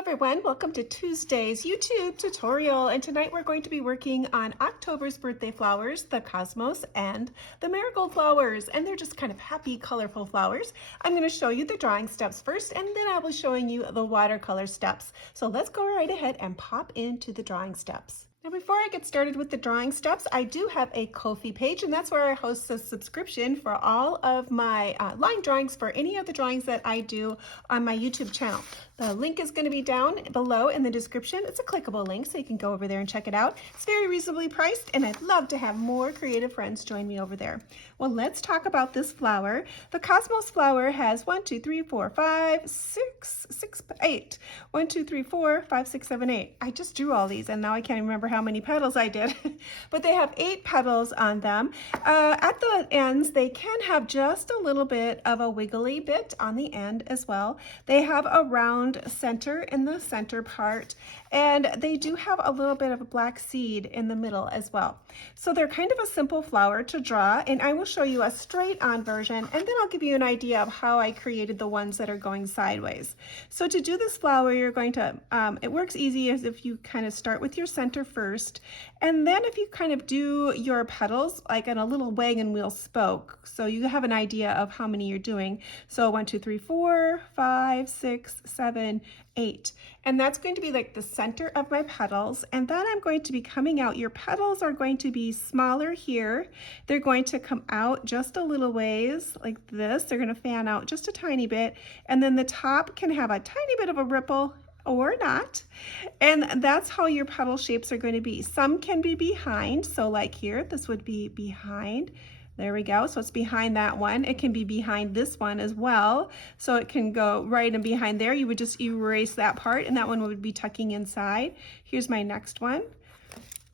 everyone, welcome to Tuesday's YouTube tutorial, and tonight we're going to be working on October's birthday flowers, the cosmos and the marigold flowers, and they're just kind of happy, colorful flowers. I'm going to show you the drawing steps first, and then I'll be showing you the watercolor steps. So let's go right ahead and pop into the drawing steps. Now, before I get started with the drawing steps, I do have a Ko-fi page, and that's where I host a subscription for all of my line drawings for any of the drawings that I do on my YouTube channel. The link is going to be down below in the description. It's a clickable link, so you can go over there and check it out. It's very reasonably priced, and I'd love to have more creative friends join me over there. Well, let's talk about this flower. The cosmos flower has 1, 2, 3, 4, 5, 6, 8. 1, 2, 3, 4, 5, 6, 7, 8. I just drew all these, and now I can't remember how many petals I did. But they have 8 petals on them. At the ends, they can have just a little bit of a wiggly bit on the end as well. They have a round center in the center part, and they do have a little bit of a black seed in the middle as well. So they're kind of a simple flower to draw, and I will show you a straight on version, and then I'll give you an idea of how I created the ones that are going sideways. So to do this flower, you're going to, it works easy as if you kind of start with your center first, and then if you kind of do your petals like in a little wagon wheel spoke, so you have an idea of how many you're doing. So 1, 2, 3, 4, 5, 6, 7, 8. And that's going to be like the center of my petals. And then I'm going to be coming out. Your petals are going to be smaller here. They're going to come out just a little ways like this. They're going to fan out just a tiny bit. And then the top can have a tiny bit of a ripple or not. And that's how your petal shapes are going to be. Some can be behind. So like here, this would be behind. There we go. So it's behind that one. It can be behind this one as well. So it can go right and behind there. You would just erase that part, and that one would be tucking inside. Here's my next one.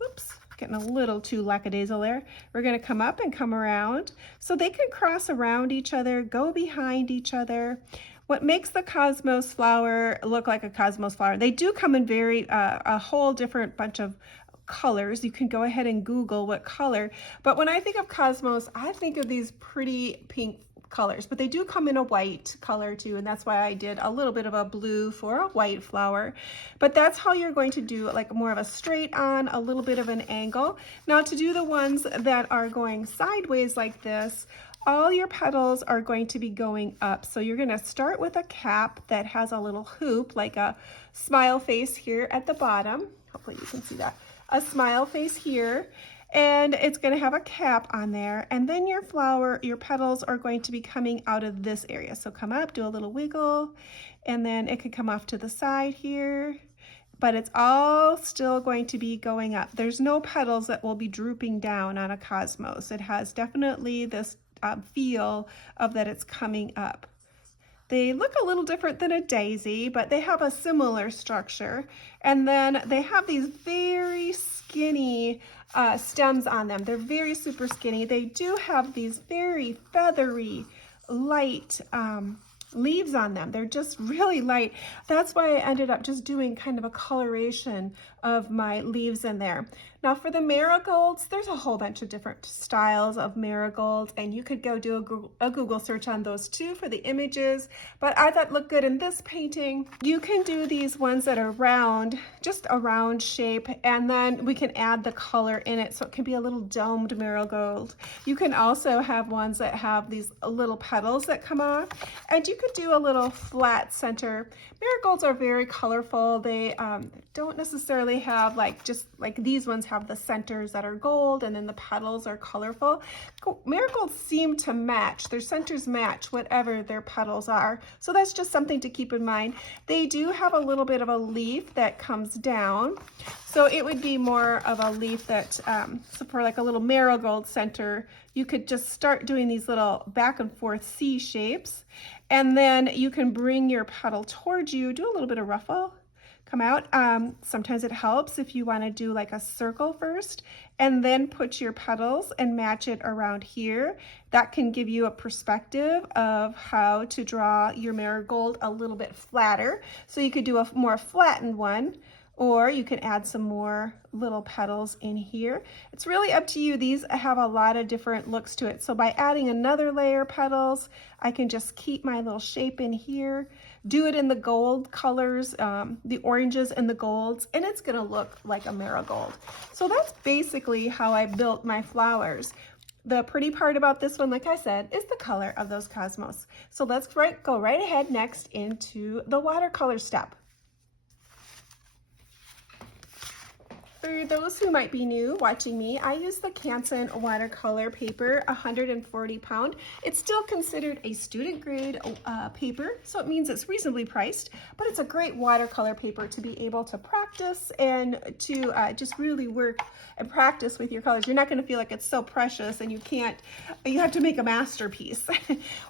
Oops, getting a little too lackadaisical there. We're going to come up and come around. So they can cross around each other, go behind each other. What makes the cosmos flower look like a cosmos flower? They do come in a whole different bunch of colors. You can go ahead and Google what color, but when I think of cosmos, I think of these pretty pink colors, but they do come in a white color too, and that's why I did a little bit of a blue for a white flower. But that's how you're going to do like more of a straight on, a little bit of an angle. Now to do the ones that are going sideways like this, all your petals are going to be going up. So you're going to start with a cap that has a little hoop, like a smile face here at the bottom. Hopefully you can see that. A smile face here, and it's going to have a cap on there, and then your flower, your petals are going to be coming out of this area. So come up, do a little wiggle, and then it could come off to the side here, but it's all still going to be going up. There's no petals that will be drooping down on a cosmos. It has definitely this feel of that it's coming up. They look a little different than a daisy, but they have a similar structure. And then they have these very skinny stems on them. They're very super skinny. They do have these very feathery, light leaves on them. They're just really light. That's why I ended up just doing kind of a coloration of my leaves in there. Now for the marigolds, there's a whole bunch of different styles of marigolds, and you could go do a Google search on those too for the images, but I thought looked good in this painting. You can do these ones that are round, just a round shape, and then we can add the color in it, so it can be a little domed marigold. You can also have ones that have these little petals that come off, and you could do a little flat center. Marigolds are very colorful. They don't necessarily have just like these ones have the centers that are gold, and then the petals are colorful. Marigolds seem to match, their centers match whatever their petals are. So that's just something to keep in mind. They do have a little bit of a leaf that comes down. So it would be more of a leaf that, so for like a little marigold center, you could just start doing these little back and forth C shapes. And then you can bring your petal towards you, do a little bit of ruffle, come out. Sometimes it helps if you want to do like a circle first and then put your petals and match it around here. That can give you a perspective of how to draw your marigold a little bit flatter. So you could do a more flattened one, or you can add some more little petals in here. It's really up to you. These have a lot of different looks to it. So by adding another layer of petals, I can just keep my little shape in here, do it in the gold colors, the oranges and the golds, and it's gonna look like a marigold. So that's basically how I built my flowers. The pretty part about this one, like I said, is the color of those cosmos. So let's go right ahead next into the watercolor step. For those who might be new watching me, I use the Canson watercolor paper, 140 pound. It's still considered a student grade paper, so it means it's reasonably priced, but it's a great watercolor paper to be able to practice and to just really work and practice with your colors. You're not going to feel like it's so precious and you have to make a masterpiece.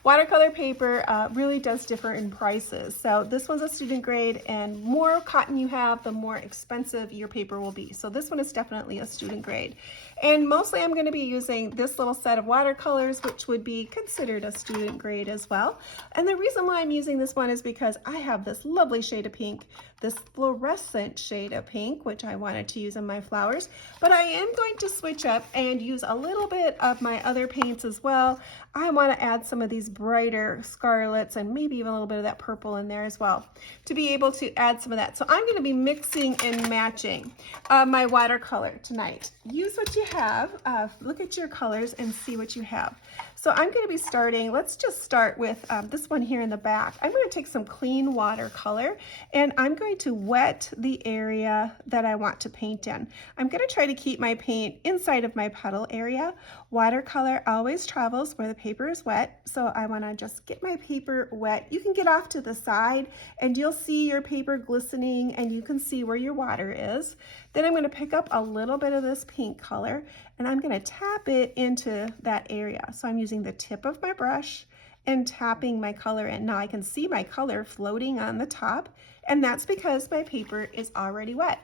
Watercolor paper really does differ in prices. So this one's a student grade, and more cotton you have, the more expensive your paper will be. So this one is definitely a student grade. And mostly I'm going to be using this little set of watercolors, which would be considered a student grade as well. And the reason why I'm using this one is because I have this lovely shade of pink, this fluorescent shade of pink, which I wanted to use in my flowers. But I am going to switch up and use a little bit of my other paints as well. I want to add some of these brighter scarlets and maybe even a little bit of that purple in there as well to be able to add some of that. So I'm going to be mixing and matching my watercolor tonight. Use what you have. Look at your colors and see what you have. So I'm going to be starting, let's just start with this one here in the back. I'm going to take some clean watercolor and I'm going to wet the area that I want to paint in. I'm going to try to keep my paint inside of my petal area. Watercolor always travels where the paper is wet, so I want to just get my paper wet. You can get off to the side and you'll see your paper glistening and you can see where your water is. Then I'm going to pick up a little bit of this pink color and I'm going to tap it into that area. So I'm using the tip of my brush and tapping my color in. Now I can see my color floating on the top, and that's because my paper is already wet.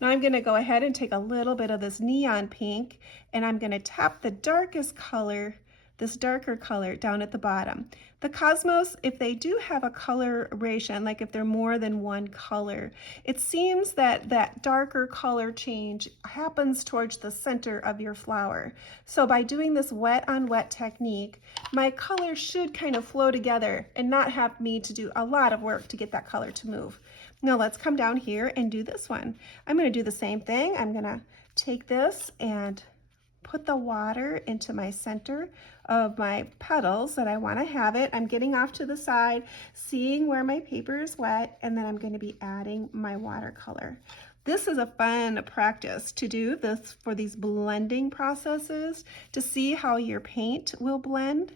Now I'm going to go ahead and take a little bit of this neon pink and I'm going to tap the darkest color, this darker color down at the bottom. The cosmos, if they do have a coloration, like if they're more than one color, it seems that that darker color change happens towards the center of your flower. So by doing this wet on wet technique, my colors should kind of flow together and not have me to do a lot of work to get that color to move. Now let's come down here and do this one. I'm going to do the same thing. I'm going to take this and put the water into my center of my petals that I want to have it. I'm getting off to the side, seeing where my paper is wet, and then I'm going to be adding my watercolor. This is a fun practice to do this for these blending processes, to see how your paint will blend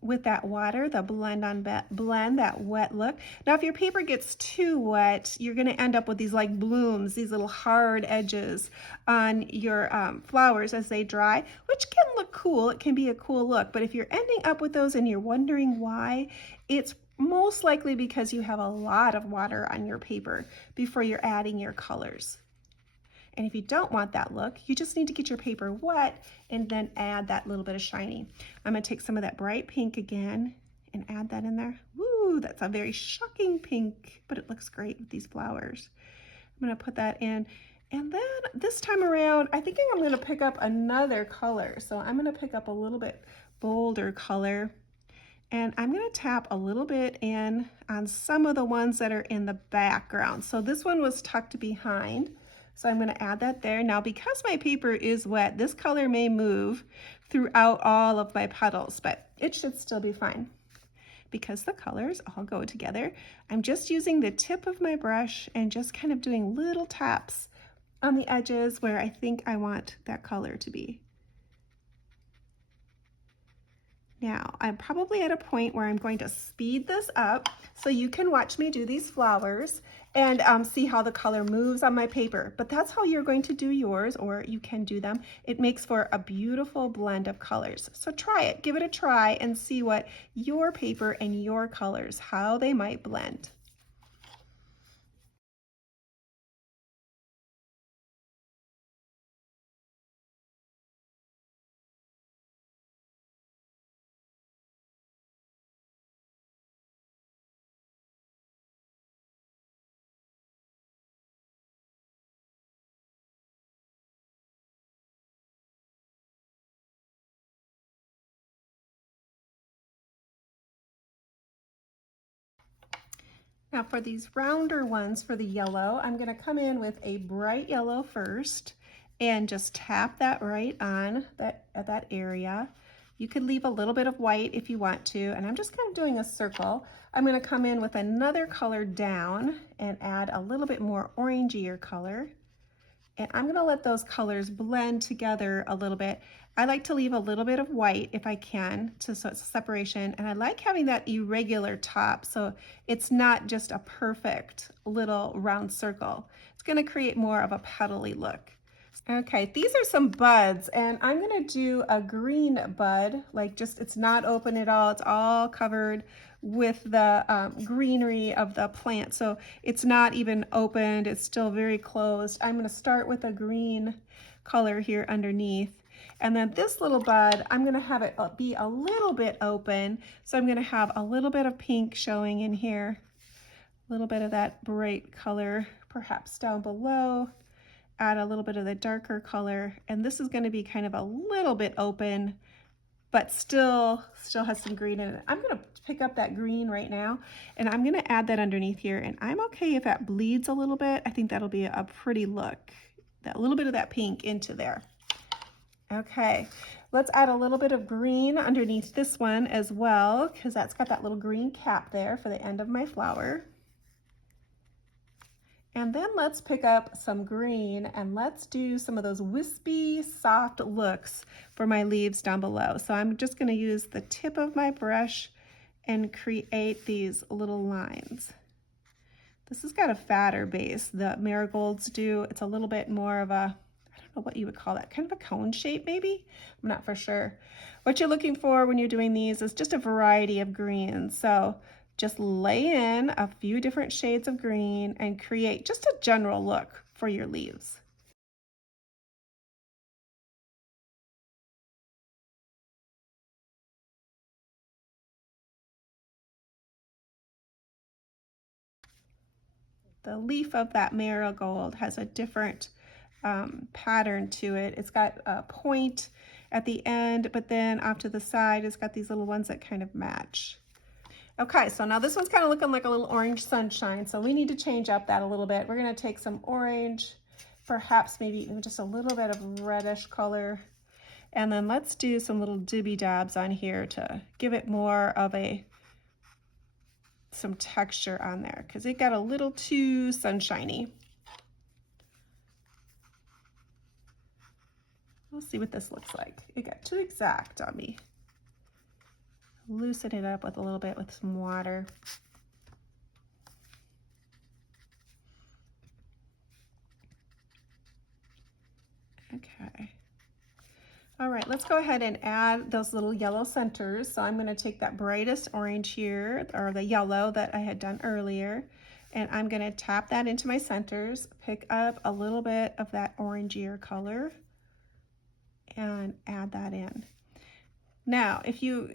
with that water, the blend on blend, that wet look. Now, if your paper gets too wet, you're going to end up with these like blooms, these little hard edges on your flowers as they dry, which can look cool. It can be a cool look, but if you're ending up with those and you're wondering why, it's most likely because you have a lot of water on your paper before you're adding your colors. And if you don't want that look, you just need to get your paper wet and then add that little bit of shiny. I'm going to take some of that bright pink again and add that in there. Woo, that's a very shocking pink, but it looks great with these flowers. I'm going to put that in. And then this time around, I think I'm going to pick up another color. So I'm going to pick up a little bit bolder color. And I'm going to tap a little bit in on some of the ones that are in the background. So this one was tucked behind. So I'm going to add that there. Now, because my paper is wet, this color may move throughout all of my petals, but it should still be fine. Because the colors all go together, I'm just using the tip of my brush and just kind of doing little taps on the edges where I think I want that color to be. Now, I'm probably at a point where I'm going to speed this up so you can watch me do these flowers and see how the color moves on my paper. But that's how you're going to do yours, or you can do them. It makes for a beautiful blend of colors. So try it, give it a try, and see what your paper and your colors, how they might blend. Now for these rounder ones for the yellow, I'm going to come in with a bright yellow first and just tap that right on that area. You could leave a little bit of white if you want to, and I'm just kind of doing a circle. I'm going to come in with another color down and add a little bit more orangier color. And I'm going to let those colors blend together a little bit. I like to leave a little bit of white if I can, so it's a separation. And I like having that irregular top, so it's not just a perfect little round circle. It's going to create more of a petally look. Okay, these are some buds, and I'm going to do a green bud, like just it's not open at all. It's all covered with the greenery of the plant, so it's not even opened. It's still very closed. I'm going to start with a green color here underneath, and then this little bud, I'm going to have it be a little bit open, so I'm going to have a little bit of pink showing in here, a little bit of that bright color perhaps down below. Add a little bit of the darker color, and this is going to be kind of a little bit open, but still has some green in it. I'm going to pick up that green right now, and I'm going to add that underneath here, and I'm okay if that bleeds a little bit. I think that'll be a pretty look, that little bit of that pink into there. Okay, let's add a little bit of green underneath this one as well, because that's got that little green cap there for the end of my flower. And then let's pick up some green and let's do some of those wispy, soft looks for my leaves down below. So I'm just going to use the tip of my brush and create these little lines. This has got a fatter base. The marigolds do. It's a little bit more of a, I don't know what you would call that, kind of a cone shape maybe? I'm not for sure. What you're looking for when you're doing these is just a variety of greens. So just lay in a few different shades of green and create just a general look for your leaves. The leaf of that marigold has a different pattern to it. It's got a point at the end, but then off to the side, it's got these little ones that kind of match. Okay, so now this one's kind of looking like a little orange sunshine, so we need to change up that a little bit. We're going to take some orange, perhaps maybe even just a little bit of reddish color, and then let's do some little dibby dabs on here to give it more of some texture on there, because it got a little too sunshiny. We'll see what this looks like. It got too exact on me. Loosen it up with a little bit with some water. Okay. All right, let's go ahead and add those little yellow centers. So I'm going to take that brightest orange here, or the yellow that I had done earlier, and I'm going to tap that into my centers, pick up a little bit of that orangier color, and add that in. Now, if you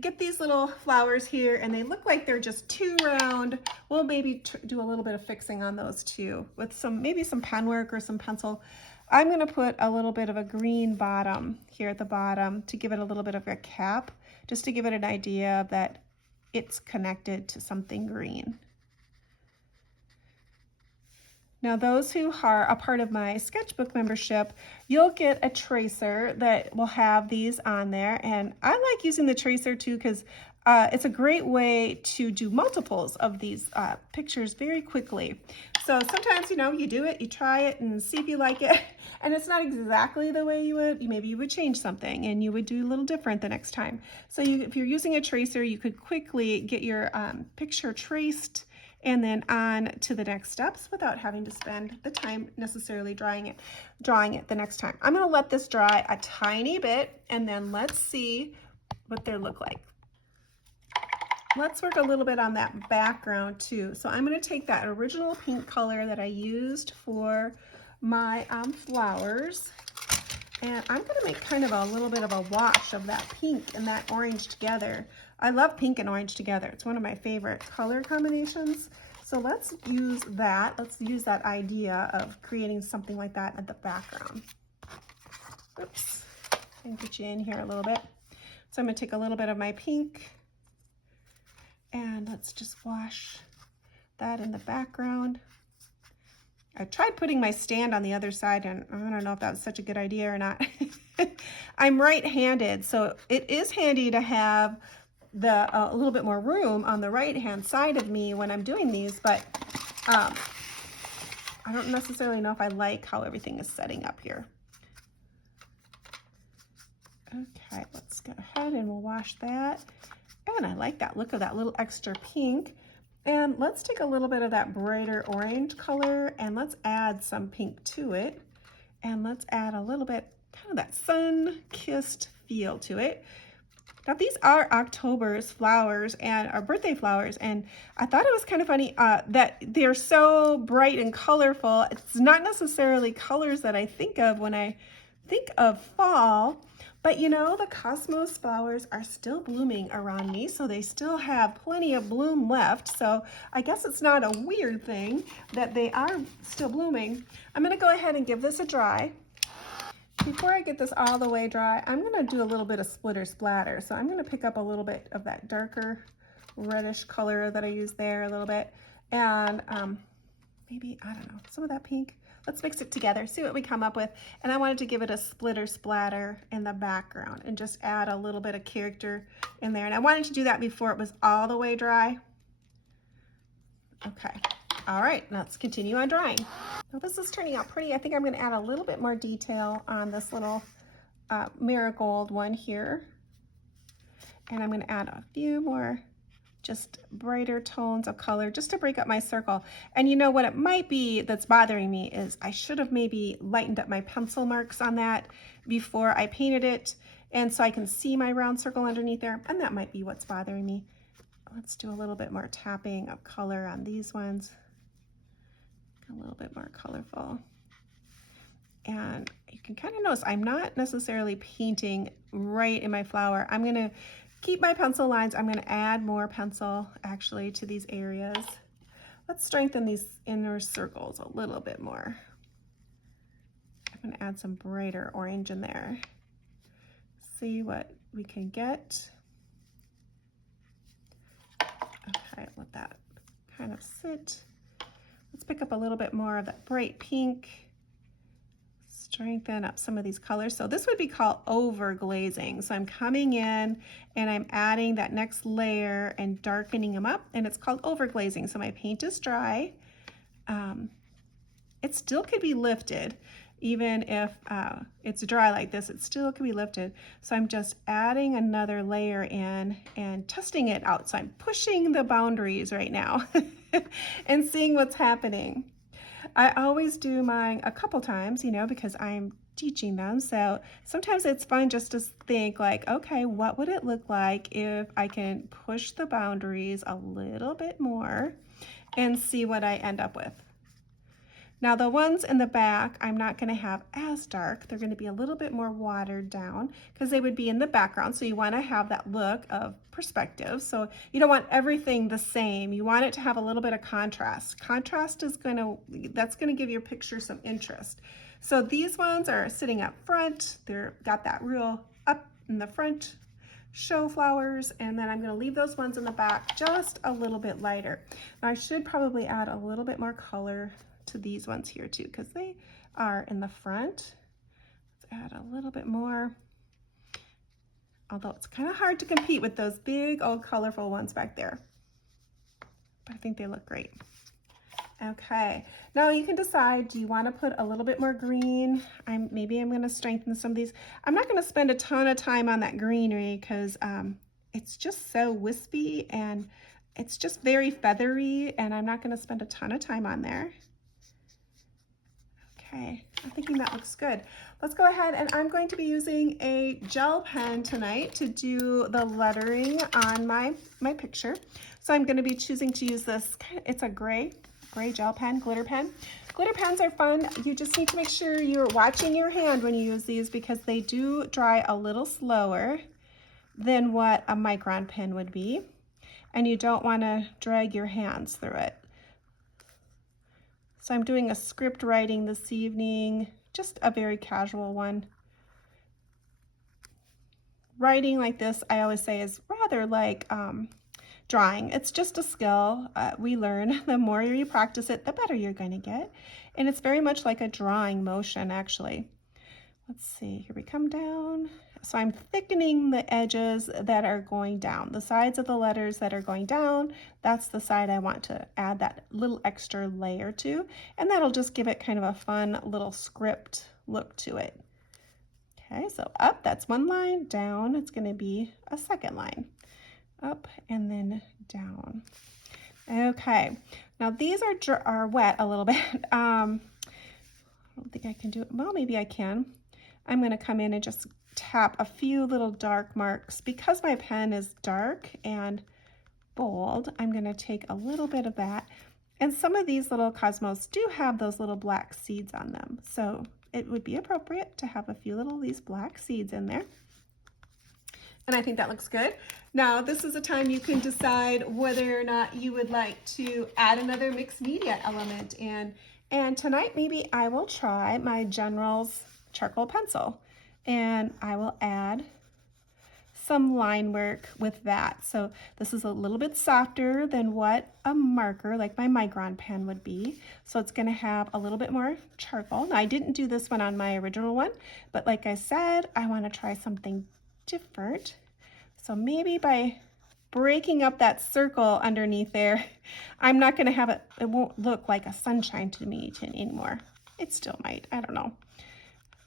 get these little flowers here and they look like they're just too round, we'll maybe do a little bit of fixing on those too with maybe some pen work or some pencil. I'm going to put a little bit of a green bottom here at the bottom to give it a little bit of a cap, just to give it an idea that it's connected to something green. Now, those who are a part of my sketchbook membership, you'll get a tracer that will have these on there. And I like using the tracer too, because it's a great way to do multiples of these pictures very quickly. So sometimes, you do it, you try it and see if you like it. And it's not exactly the way maybe you would change something and you would do a little different the next time. So if you're using a tracer, you could quickly get your picture traced and then on to the next steps without having to spend the time necessarily drawing it the next time. I'm going to let this dry a tiny bit, and then let's see what they look like. Let's work a little bit on that background too. So I'm going to take that original pink color that I used for my flowers, and I'm going to make kind of a little bit of a wash of that pink and that orange together. I love pink and orange together. It's one of my favorite color combinations. So let's use that. Let's use that idea of creating something like that at the background. Oops, and get you in here a little bit. So I'm going to take a little bit of my pink and let's just wash that in the background. I tried putting my stand on the other side, and I don't know if that was such a good idea or not. I'm right-handed, so it is handy to have a little bit more room on the right-hand side of me when I'm doing these, but I don't necessarily know if I like how everything is setting up here. Okay, let's go ahead and we'll wash that. And I like that look of that little extra pink. And let's take a little bit of that brighter orange color and let's add some pink to it. And let's add a little bit, kind of that sun-kissed feel to it. Now these are October's flowers and our birthday flowers, and I thought it was kind of funny that they're so bright and colorful. It's not necessarily colors that I think of when I think of fall, but you know, the cosmos flowers are still blooming around me, so they still have plenty of bloom left. So I guess it's not a weird thing that they are still blooming. I'm gonna go ahead and give this a dry. Before I get this all the way dry, I'm gonna do a little bit of splitter splatter. So I'm gonna pick up a little bit of that darker reddish color that I used there a little bit. And maybe, I don't know, some of that pink. Let's mix it together, see what we come up with. And I wanted to give it a splitter splatter in the background and just add a little bit of character in there. And I wanted to do that before it was all the way dry. Okay, all right, let's continue on drying. Now this is turning out pretty. I think I'm gonna add a little bit more detail on this little marigold one here. And I'm gonna add a few more just brighter tones of color just to break up my circle. And you know what it might be that's bothering me is I should have maybe lightened up my pencil marks on that before I painted it. And so I can see my round circle underneath there. And that might be what's bothering me. Let's do a little bit more tapping of color on these ones. A little bit more colorful. And you can kind of notice I'm not necessarily painting right in my flower. I'm gonna keep my pencil lines. I'm gonna add more pencil actually to these areas. Let's strengthen these inner circles a little bit more. I'm gonna add some brighter orange in there. See what we can get. Okay, let that kind of sit. Let's pick up a little bit more of that bright pink. Strengthen up some of these colors. So this would be called over glazing. So I'm coming in and I'm adding that next layer and darkening them up, and it's called over glazing. So my paint is dry. It still could be lifted. Even if it's dry like this, it still can be lifted. So I'm just adding another layer in and testing it out. So I'm pushing the boundaries right now and seeing what's happening. I always do mine a couple times, you know, because I'm teaching them. So sometimes it's fun just to think like, okay, what would it look like if I can push the boundaries a little bit more and see what I end up with. Now the ones in the back, I'm not going to have as dark. They're going to be a little bit more watered down because they would be in the background. So you want to have that look of perspective. So you don't want everything the same. You want it to have a little bit of contrast. Contrast is that's going to give your picture some interest. So these ones are sitting up front. They're got that real up in the front show flowers, and then I'm going to leave those ones in the back just a little bit lighter. Now I should probably add a little bit more color to these ones here too, because they are in the front. Let's add a little bit more, although it's kind of hard to compete with those big old colorful ones back there, but I think they look great. Okay, now you can decide, do you want to put a little bit more green? Maybe I'm going to strengthen some of these. I'm not going to spend a ton of time on that greenery because it's just so wispy and it's just very feathery, and I'm not going to spend a ton of time on there. Okay, I'm thinking that looks good. Let's go ahead, and I'm going to be using a gel pen tonight to do the lettering on my picture. So I'm going to be choosing to use this, it's a gray gel pen, glitter pen. Glitter pens are fun. You just need to make sure you're watching your hand when you use these because they do dry a little slower than what a micron pen would be. And you don't want to drag your hands through it. So I'm doing a script writing this evening, just a very casual one. Writing like this, I always say, is rather like drawing. It's just a skill we learn. The more you practice it, the better you're going to get. And it's very much like a drawing motion, actually. Let's see, here we come down. So I'm thickening the edges that are going down. The sides of the letters that are going down, that's the side I want to add that little extra layer to. And that'll just give it kind of a fun little script look to it. Okay, so up, that's one line. Down, it's going to be a second line. Up and then down. Okay, now these are wet a little bit. I don't think I can do it. Well, maybe I can. I'm going to come in and just tap a few little dark marks. Because my pen is dark and bold, I'm going to take a little bit of that. And some of these little cosmos do have those little black seeds on them. So it would be appropriate to have a few little of these black seeds in there. And I think that looks good. Now, this is a time you can decide whether or not you would like to add another mixed media element in. And tonight, maybe I will try my General's charcoal pencil, and I will add some line work with that. So this is a little bit softer than what a marker like my Micron pen would be. So it's going to have a little bit more charcoal. Now, I didn't do this one on my original one, but like I said, I want to try something different. So maybe by breaking up that circle underneath there, I'm not going to have it won't look like a sunshine to me anymore. It still might, I don't know.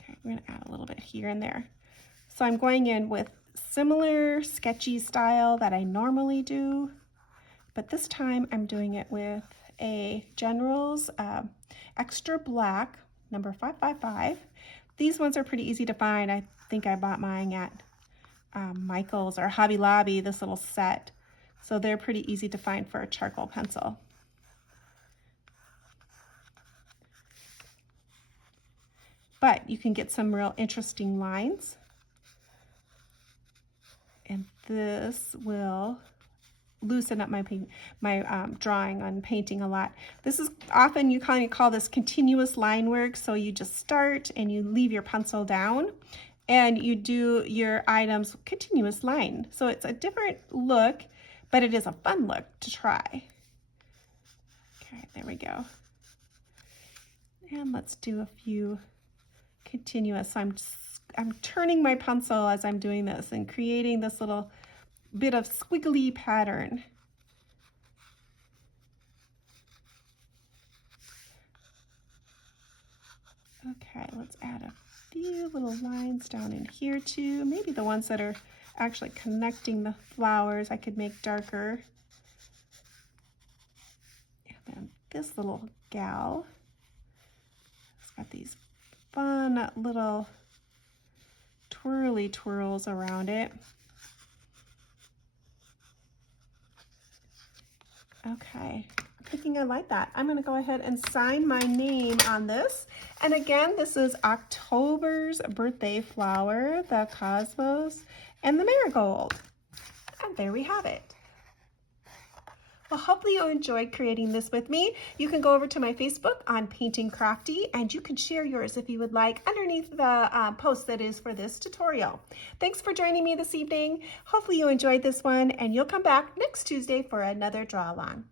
Okay, we're going to add a little bit here and there. So I'm going in with similar sketchy style that I normally do, but this time I'm doing it with a General's extra black number 555. These ones are pretty easy to find. I think I bought mine at Michael's or Hobby Lobby, this little set. So they're pretty easy to find for a charcoal pencil. But you can get some real interesting lines. And this will loosen up my drawing on painting a lot. This is often, you kind of call this continuous line work. So you just start and you leave your pencil down and you do your items continuous line. So it's a different look, but it is a fun look to try. Okay, there we go. And let's do a few continuous. So I'm turning my pencil as I'm doing this and creating this little bit of squiggly pattern. Okay, let's add a few little lines down in here too. Maybe the ones that are actually connecting the flowers I could make darker. And then this little gal has got these fun little twirly twirls around it. Okay, I'm thinking I like that. I'm going to go ahead and sign my name on this. And again, this is October's birthday flower, the cosmos, and the marigold. And there we have it. Well, hopefully you enjoyed creating this with me. You can go over to my Facebook on Painting Crafty, and you can share yours if you would like underneath the post that is for this tutorial. Thanks for joining me this evening. Hopefully you enjoyed this one, and you'll come back next Tuesday for another draw along.